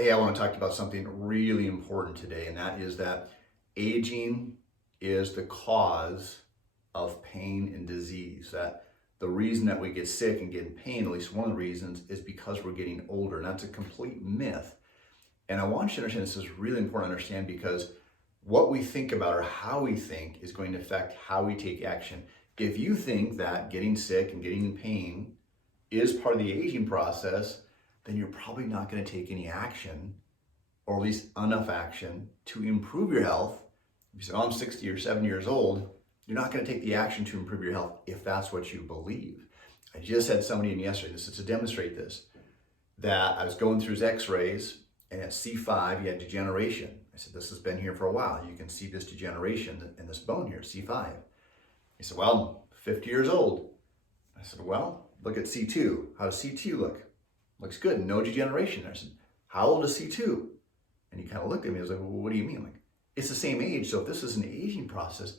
Hey, I want to talk to you about something really important today, and that is that aging is the cause of pain and disease. That the reason that we get sick and get in pain, at least one of the reasons, is because we're getting older. And that's a complete myth. And I want you to understand this is really important to understand because what we think about or how we think is going to affect how we take action. If you think that getting sick and getting in pain is part of the aging process, then you're probably not going to take any action, or at least enough action, to improve your health. If you say, oh, I'm 60 or 70 years old, you're not going to take the action to improve your health if that's what you believe. I just had somebody in yesterday, this is to demonstrate this, that I was going through his x-rays, and at C5, he had degeneration. I said, this has been here for a while. You can see this degeneration in this bone here, C5. He said, well, I'm 50 years old. I said, well, look at C2. How does C2 look? Looks good, no degeneration. I said, how old is C2? And he kind of looked at me, I was like, well, what do you mean? I'm like, it's the same age, so if this is an aging process,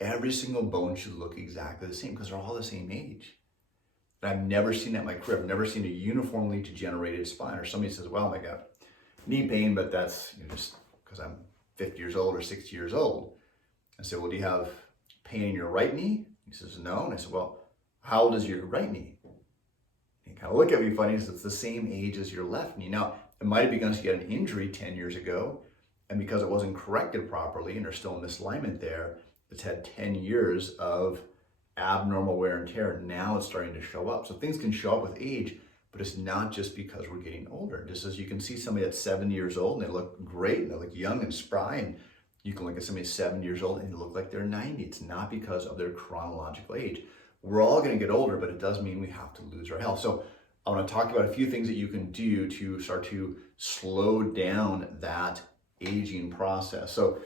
every single bone should look exactly the same because they're all the same age. And I've never seen that in my career. I've never seen a uniformly degenerated spine. Or somebody says, well, I got knee pain, but that's just because I'm 50 years old or 60 years old. I said, well, do you have pain in your right knee? He says, no. And I said, well, how old is your right knee? He kind of looked at me funny and said, it's the same age as your left knee. Now, it might have begun to get an injury 10 years ago, and because it wasn't corrected properly and there's still a misalignment there, it's had 10 years of abnormal wear and tear. Now it's starting to show up. So things can show up with age, but it's not just because we're getting older. Just as you can see somebody that's 70 years old and they look great and they look young and spry, and you can look at somebody 70 years old and they look like they're 90. It's not because of their chronological age. We're all going to get older, but it does mean we have to lose our health. So I want to talk about a few things that you can do to start to slow down that aging process. So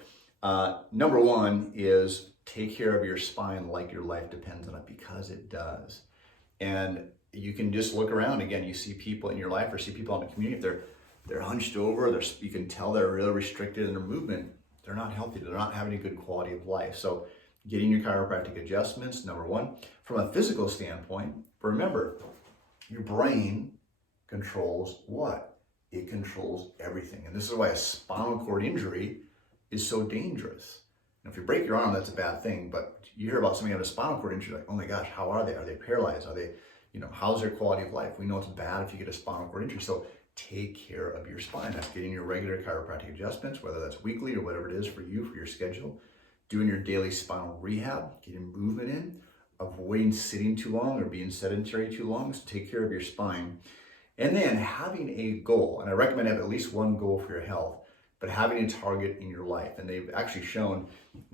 number one is take care of your spine like your life depends on it, because it does. And you can just look around. Again, you see people in your life or see people in the community, if they're hunched over, you can tell they're really restricted in their movement. They're not healthy. They're not having a good quality of life. So getting your chiropractic adjustments, number one. From a physical standpoint, remember, your brain controls what? It controls everything. And this is why a spinal cord injury is so dangerous. Now, if you break your arm, that's a bad thing, but you hear about somebody having a spinal cord injury, like, oh my gosh, how are they? Are they paralyzed? Are they, how's their quality of life? We know it's bad if you get a spinal cord injury. So take care of your spine. That's getting your regular chiropractic adjustments, whether that's weekly or whatever it is for you, for your schedule. Doing your daily spinal rehab, getting movement in, avoiding sitting too long or being sedentary too long. So take care of your spine. And then having a goal, and I recommend have at least one goal for your health, but having a target in your life. And they've actually shown,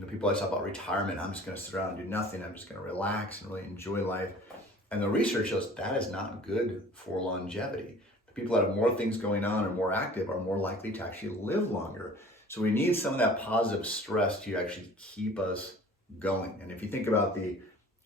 people always talk about retirement. I'm just going to sit around and do nothing. I'm just going to relax and really enjoy life. And the research shows that is not good for longevity. The people that have more things going on and more active are more likely to actually live longer. So we need some of that positive stress to actually keep us going. And if you think about the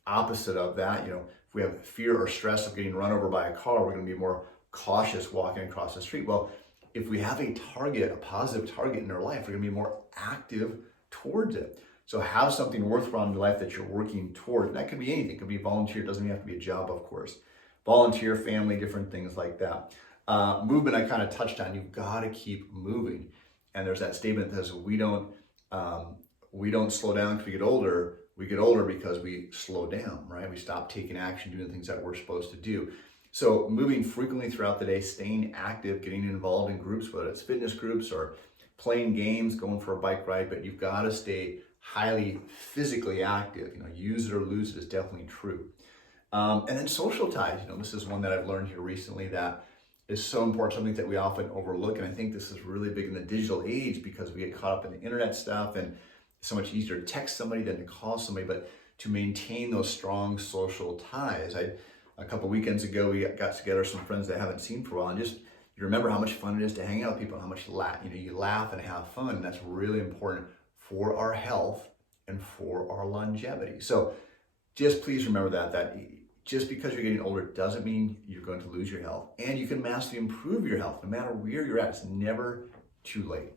opposite of that, if we have fear or stress of getting run over by a car, we're going to be more cautious walking across the street. Well, if we have a target, a positive target in our life, we're going to be more active towards it. So have something worthwhile in your life that you're working toward. And that could be anything. It could be volunteer. It doesn't even have to be a job, of course. Volunteer, family, different things like that. Movement, I kind of touched on. You've got to keep moving. And there's that statement that says we don't slow down because we get older. We get older because we slow down, right? We stop taking action, doing things that we're supposed to do. So moving frequently throughout the day, staying active, getting involved in groups, whether it's fitness groups or playing games, going for a bike ride, but you've got to stay highly physically active. Use it or lose it is definitely true. And then social ties. This is one that I've learned here recently that is so important, something that we often overlook. And I think this is really big in the digital age because we get caught up in the internet stuff, and it's so much easier to text somebody than to call somebody. But to maintain those strong social ties, a couple weekends ago, we got together some friends that I haven't seen for a while, and just you remember how much fun it is to hang out with people, how much you laugh and have fun. And that's really important for our health and for our longevity. So just please remember that just because you're getting older doesn't mean you're going to lose your health. And you can massively improve your health no matter where you're at. It's never too late.